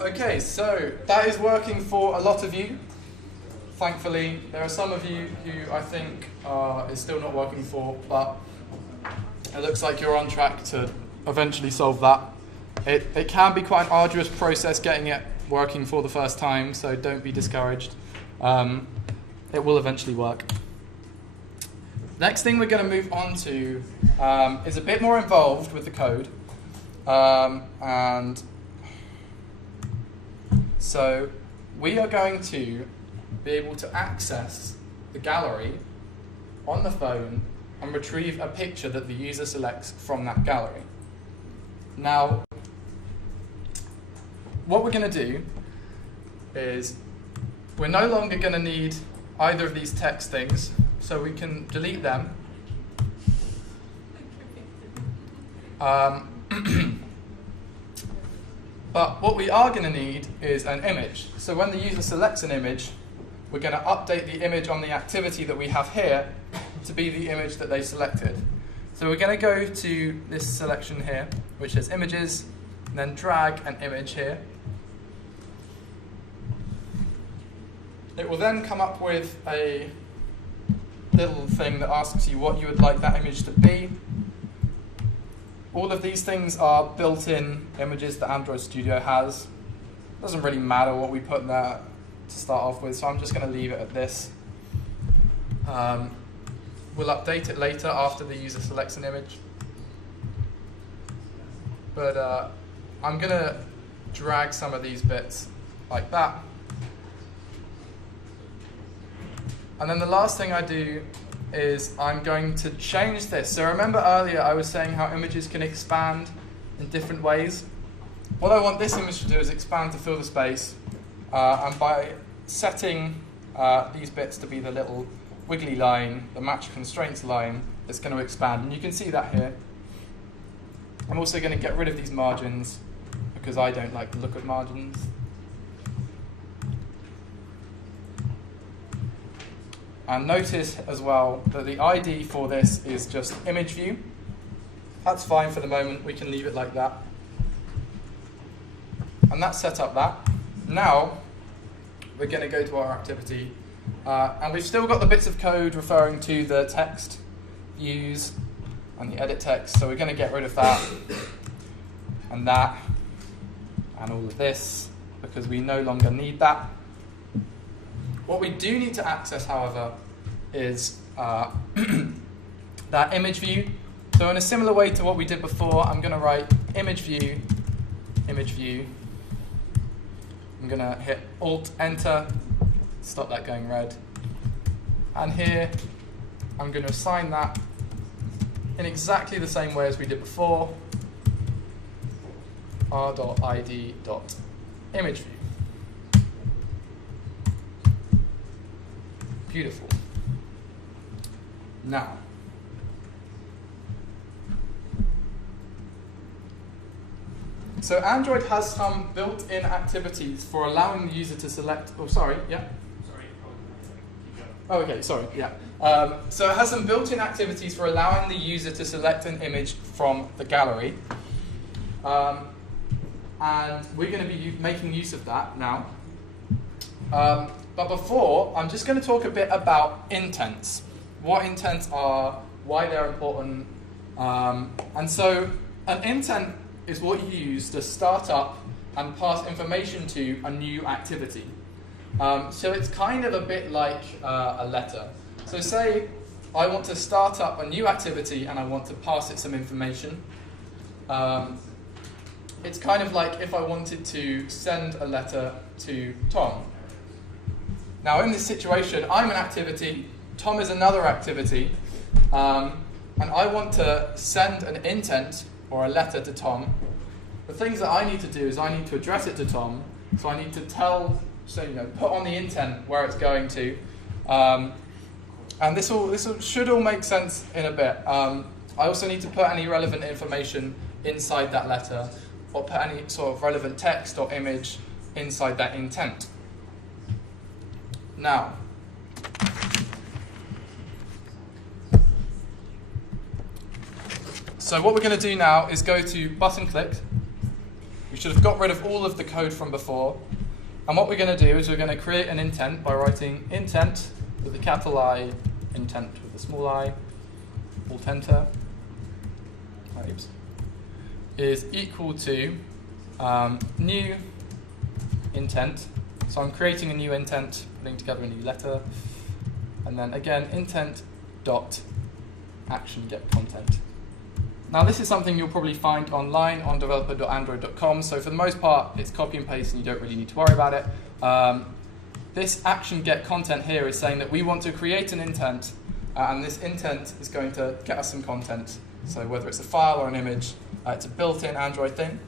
Okay, so that is working for a lot of you. Thankfully, there are some of you who I think is still not working for, but it looks like you're on track to eventually solve that. It can be quite an arduous process getting it working for the first time, so don't be discouraged. It will eventually work. Next thing we're going to move on to is a bit more involved with the code. And so we are going to be able to access the gallery on the phone and retrieve a picture that the user selects from that gallery. Now, what we're going to do is we're no longer going to need either of these text things, so we can delete them. But what we are going to need is an image. So when the user selects an image, we're going to update the image on the activity that we have here to be the image that they selected. So we're going to go to this selection here, which says images, and then drag an image here. It will then come up with a little thing that asks you what you would like that image to be. All of these things are built-in images that Android Studio has. Doesn't really matter what we put there to start off with, so I'm just going to leave it at this. We'll update it later after the user selects an image. But I'm going to drag some of these bits like that. And then the last thing I do is I'm going to change this. So remember earlier I was saying how images can expand in different ways. What I want this image to do is expand to fill the space. And by setting these bits to be the little wiggly line, the match constraints line, it's going to expand. And you can see that here. I'm also going to get rid of these margins because I don't like the look of margins. And notice as well that the ID for this is just image view. That's fine for the moment. We can leave it like that. And that's set up that. Now, we're going to go to our activity. And we've still got the bits of code referring to the text views and the edit text. So we're going to get rid of that and that and all of this because we no longer need that. What we do need to access, however, is that image view. So in a similar way to what we did before, I'm going to write image view, image view. I'm going to hit Alt-Enter, stop that going red. And here, I'm going to assign that in exactly the same way as we did before, r.id.imageview. Beautiful. Now, so Android has some built-in activities for allowing the user to select. Oh, sorry. Yeah. Sorry. Oh, okay. Sorry. Yeah. So it has some built-in activities for allowing the user to select an image from the gallery, and we're going to be making use of that now. But before, I'm just going to talk a bit about intents. What intents are, why they're important. And so an intent is what you use to start up and pass information to a new activity. So it's kind of a bit like a letter. So say I want to start up a new activity and I want to pass it some information. It's kind of like if I wanted to send a letter to Tom. Now in this situation, I'm an activity, Tom is another activity, and I want to send an intent or a letter to Tom. The things that I need to do is I need to address it to Tom, so I need to put on the intent where it's going to, and this should all make sense in a bit. I also need to put any relevant information inside that letter, or put any sort of relevant text or image inside that intent. Now, so what we're going to do now is go to button click. We should have got rid of all of the code from before. And what we're going to do is we're going to create an intent by writing intent with a capital I, intent with a small I, alt enter, oops, is equal to new intent. So I'm creating a new intent, putting together a new letter, and then again intent dot action get content. Now this is something you'll probably find online on developer.android.com, so for the most part it's copy and paste and you don't really need to worry about it. This action get content here is saying that we want to create an intent, and this intent is going to get us some content. So whether it's a file or an image, it's a built-in Android thing.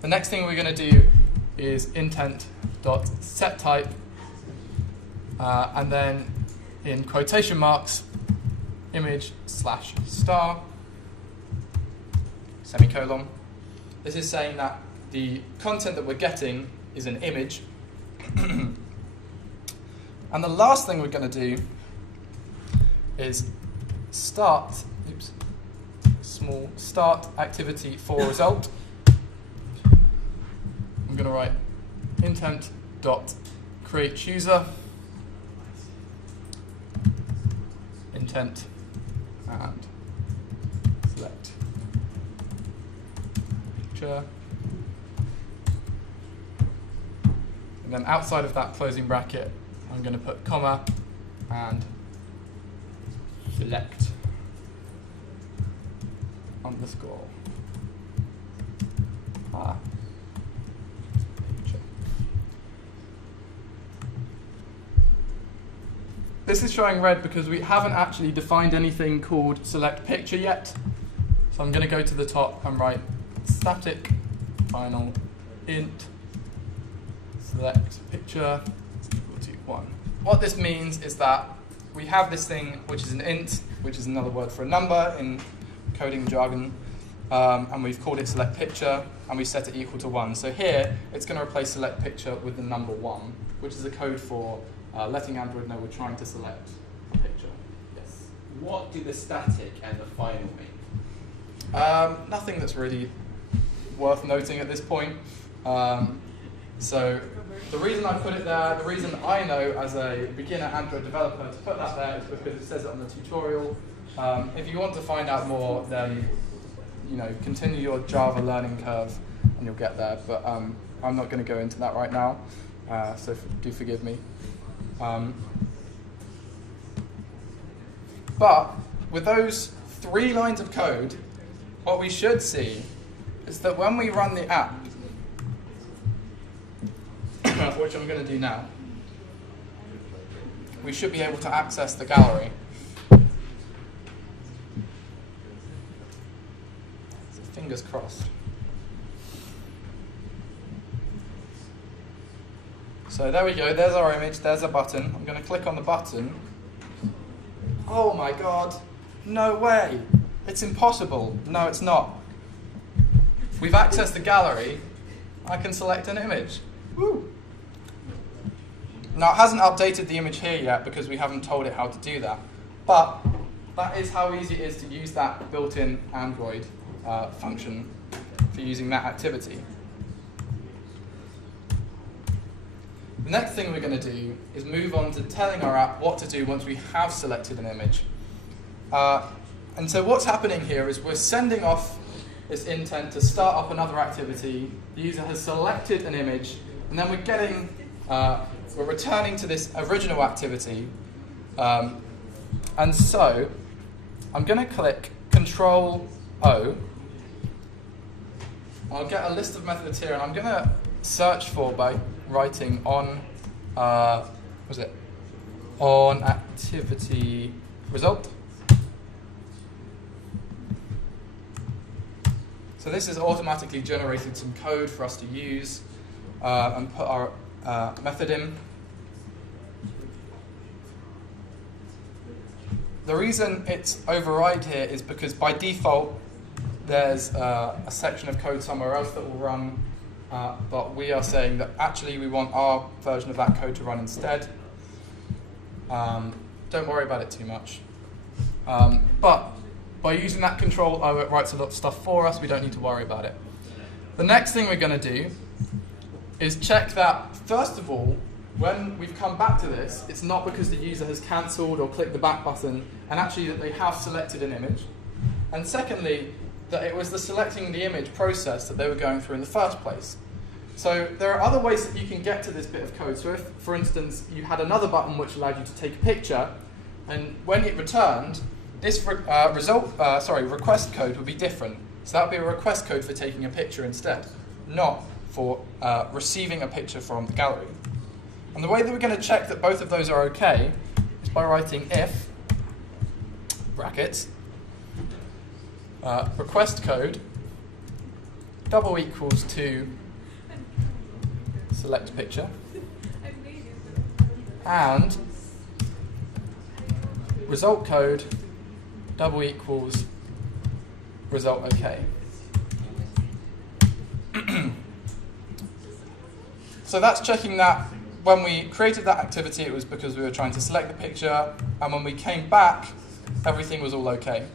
The next thing we're going to do is intent.setType, and then in quotation marks, image/star, semicolon. This is saying that the content that we're getting is an image. And the last thing we're going to do is start activity for result. I'm going to write intent.createUser, intent, and select picture. And then outside of that closing bracket, I'm going to put comma and select underscore picture. This is showing red because we haven't actually defined anything called select picture yet. So I'm going to go to the top and write static final int select picture is equal to 1. What this means is that we have this thing which is an int, which is another word for a number in coding jargon, and we've called it select picture, and we set it equal to 1. So here it's going to replace select picture with the number 1, which is a code for letting Android know we're trying to select a picture. Yes. What do the static and the final mean? Nothing that's really worth noting at this point. So the reason I put it there, the reason I know as a beginner Android developer to put that there is because it says it on the tutorial. If you want to find out more, then continue your Java learning curve and you'll get there. But I'm not going to go into that right now, so do forgive me. But with those 3 lines of code, what we should see is that when we run the app, which I'm going to do now, we should be able to access the gallery. So fingers crossed. So there we go, there's our image, there's a button. I'm going to click on the button. Oh my god, no way. It's impossible. No, it's not. We've accessed the gallery. I can select an image. Woo. Now, it hasn't updated the image here yet because we haven't told it how to do that. But that is how easy it is to use that built-in Android function for using that activity. The next thing we're going to do is move on to telling our app what to do once we have selected an image. And so what's happening here is we're sending off this intent to start up another activity. The user has selected an image, and then we're returning to this original activity. And so I'm going to click Control-O. I'll get a list of methods here, and I'm going to search for by writing on activity result. So this has automatically generated some code for us to use and put our method in. The reason it's override here is because by default there's a section of code somewhere else that will run, but we are saying that actually we want our version of that code to run instead. Don't worry about it too much. But by using that Control-O, it writes a lot of stuff for us. We don't need to worry about it. The next thing we're going to do is check that, first of all, when we've come back to this, it's not because the user has cancelled or clicked the back button, and actually that they have selected an image. And secondly, that it was the selecting the image process that they were going through in the first place. So there are other ways that you can get to this bit of code. So if, for instance, you had another button which allowed you to take a picture, and when it returned, this request code would be different. So that would be a request code for taking a picture instead, not for receiving a picture from the gallery. And the way that we're going to check that both of those are okay is by writing if, brackets, request code double equals to select picture, and result code double equals result OK. So that's checking that when we created that activity, it was because we were trying to select the picture, and when we came back, everything was all OK.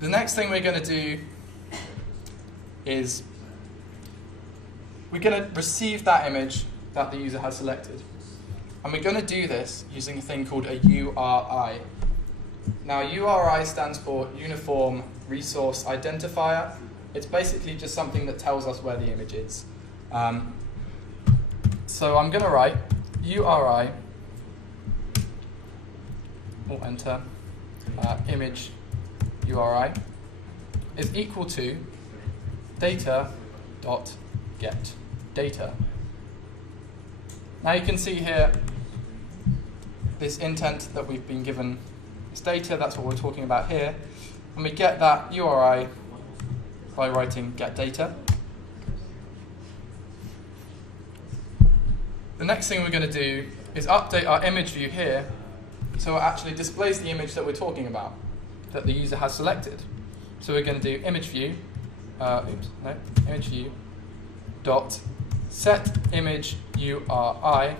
The next thing we're going to do is we're going to receive that image that the user has selected. And we're going to do this using a thing called a URI. Now, URI stands for Uniform Resource Identifier. It's basically just something that tells us where the image is. So I'm going to write URI, or enter, image URI is equal to data.get data. Now you can see here this intent that we've been given is data, that's what we're talking about here. And we get that URI by writing get data. The next thing we're going to do is update our image view here so it actually displays the image that we're talking about, that the user has selected. So we're going to do image view, image view dot set image URI,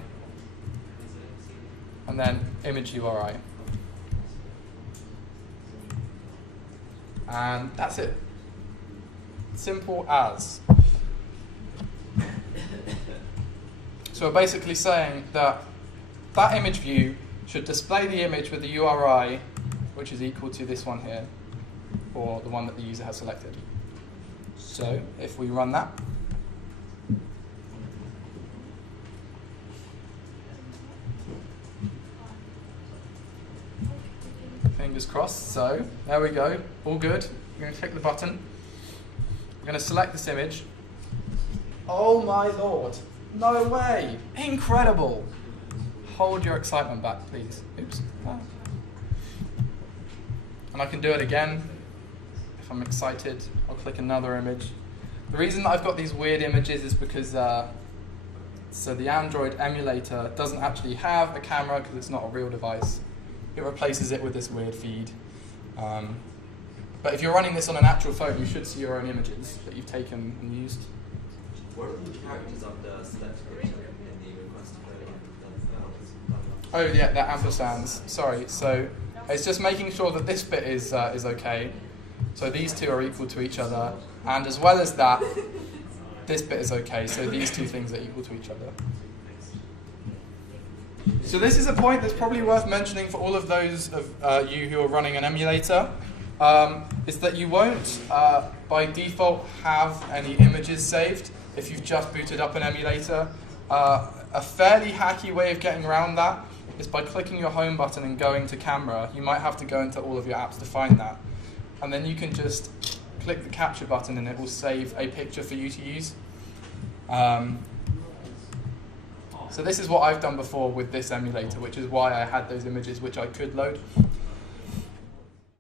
and then image URI. And that's it. Simple as. So we're basically saying that that image view should display the image with the URI, which is equal to this one here, or the one that the user has selected. So if we run that, fingers crossed, so there we go, all good. We're going to click the button. We're going to select this image. Oh my lord, no way, incredible. Hold your excitement back, please. Oops. Ah. And I can do it again. If I'm excited, I'll click another image. The reason that I've got these weird images is because so the Android emulator doesn't actually have a camera because it's not a real device. It replaces it with this weird feed. But if you're running this on an actual phone, you should see your own images that you've taken and used. What are the characters of the select picture in the request code? Oh yeah, they're ampersands. Sorry. So it's just making sure that this bit is okay. So these two are equal to each other, and as well as that, this bit is okay. So these two things are equal to each other. So this is a point that's probably worth mentioning for all of those of you who are running an emulator, is that you won't, by default, have any images saved if you've just booted up an emulator. A fairly hacky way of getting around that is by clicking your home button and going to camera. You might have to go into all of your apps to find that. And then you can just click the capture button and it will save a picture for you to use. So this is what I've done before with this emulator, which is why I had those images which I could load.